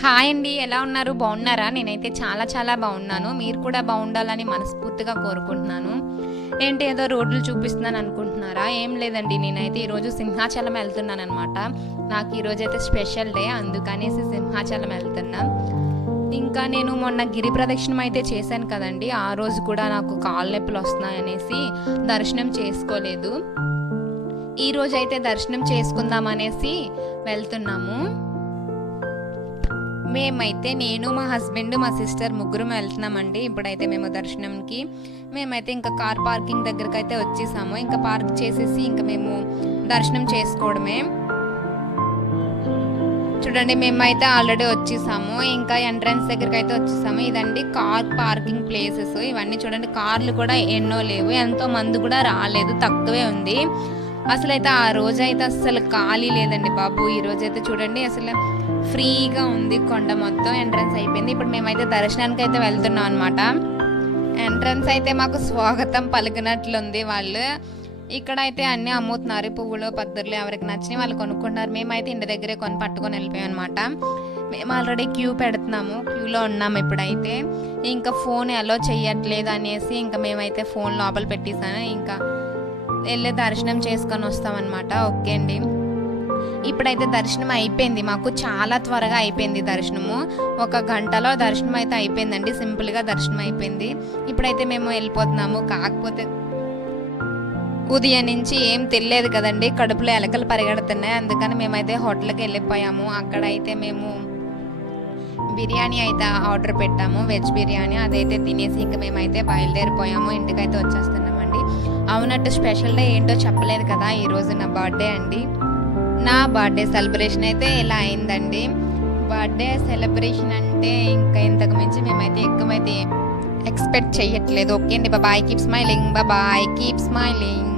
Hi అండి. ఎలా ఉన్నారు? బాగున్నారా? నేనైతే చాలా చాలా బాగున్నాను. మీరు కూడా బాగుండాలని మనస్ఫూర్తిగా కోరుకుంటున్నాను. ఏంటి ఏదో రోడ్లు చూపిస్తున్నాను అనుకుంటున్నారా? ఏం లేదండి. నేనైతే ఈరోజు సింహాచలం వెళ్తున్నానమాట. నాకు ఈరోజైతే స్పెషల్ డే, అందుకనేసి సింహాచలం వెళ్తున్నా. ఇంకా నేను మొన్న గిరి ప్రదక్షిణం అయితే చేశాను కదండి, ఆ రోజు కూడా నాకు కాళ్ళ నొప్పులు వస్తున్నాయనేసి దర్శనం చేసుకోలేదు. ఈ రోజు అయితే దర్శనం చేసుకుందాం అనేసి వెళ్తున్నాము. మేమైతే నేను, మా హస్బెండ్, మా సిస్టర్ ముగ్గురం వెళ్తున్నామండి. ఇప్పుడైతే మేము దర్శనంకి మేమైతే ఇంకా కార్ పార్కింగ్ దగ్గరికి అయితే వచ్చేసాము. ఇంకా పార్క్ చేసేసి ఇంకా మేము దర్శనం చేసుకోవడమే. చూడండి, మేమైతే ఆల్రెడీ వచ్చేసాము. ఇంకా ఎంట్రన్స్ దగ్గరికి అయితే వచ్చేసాము. ఇదండి కార్ పార్కింగ్ ప్లేసెస్. ఇవన్నీ చూడండి, కార్లు కూడా ఎన్నో లేవు, ఎంతో మంది కూడా రాలేదు, తక్కువే ఉంది. అసలైతే ఆ రోజైతే అసలు ఖాళీ లేదండి బాబు. ఈ రోజైతే చూడండి అసలు ఫ్రీగా ఉంది, కొండ మొత్తం ఎంట్రన్స్ అయిపోయింది. ఇప్పుడు మేమైతే దర్శనానికి అయితే వెళ్తున్నాం అనమాట. ఎంట్రన్స్ అయితే మాకు స్వాగతం పలికినట్లుంది వాళ్ళు. ఇక్కడైతే అన్నీ అమ్ముతున్నారు, పువ్వులు, పద్దర్లు, ఎవరికి నచ్చినవి వాళ్ళు కొనుక్కుంటున్నారు. మేమైతే ఇంటి దగ్గరే పట్టుకొని వెళ్ళిపోయాం అనమాట. మేము ఆల్రెడీ క్యూ పెడుతున్నాము, క్యూలో ఉన్నాము. ఇప్పుడైతే ఇంకా ఫోన్ అలో చెయ్యట్లేదు అనేసి ఇంకా మేమైతే ఫోన్ లోపల పెట్టేసాను. ఇంకా వెళ్ళి దర్శనం చేసుకొని వస్తామన్నమాట. ఓకే అండి, ఇప్పుడైతే దర్శనం అయిపోయింది. మాకు చాలా త్వరగా అయిపోయింది దర్శనము. 1 గంటలో దర్శనం అయితే అయిపోయిందండి, సింపుల్గా దర్శనం అయిపోయింది. ఇప్పుడైతే మేము వెళ్ళిపోతున్నాము. కాకపోతే ఉదయం నుంచి ఏం తెలియదు కదండి, కడుపులో ఎలకలు పరిగెడుతున్నాయి. అందుకని మేమైతే హోటల్కి వెళ్ళిపోయాము. అక్కడైతే మేము బిర్యానీ అయితే ఆర్డర్ పెట్టాము, వెజ్ బిర్యానీ. అదైతే తినేసి ఇంకా మేమైతే బయలుదేరిపోయాము, ఇంటికైతే వచ్చేస్తున్నామండి. అవునట్టు స్పెషల్ డే ఏంటో చెప్పలేదు కదా, ఈరోజు నా బర్త్డే అండి. నా బర్త్డే సెలబ్రేషన్ అయితే ఇలా అయిందండి. బర్త్డే సెలబ్రేషన్ అంటే ఇంకా ఇంతకు మించి మేమైతే ఎక్కువైతే ఎక్స్పెక్ట్ చేయట్లేదు. ఓకే అండి, bye, keep smiling, bye, keep smiling.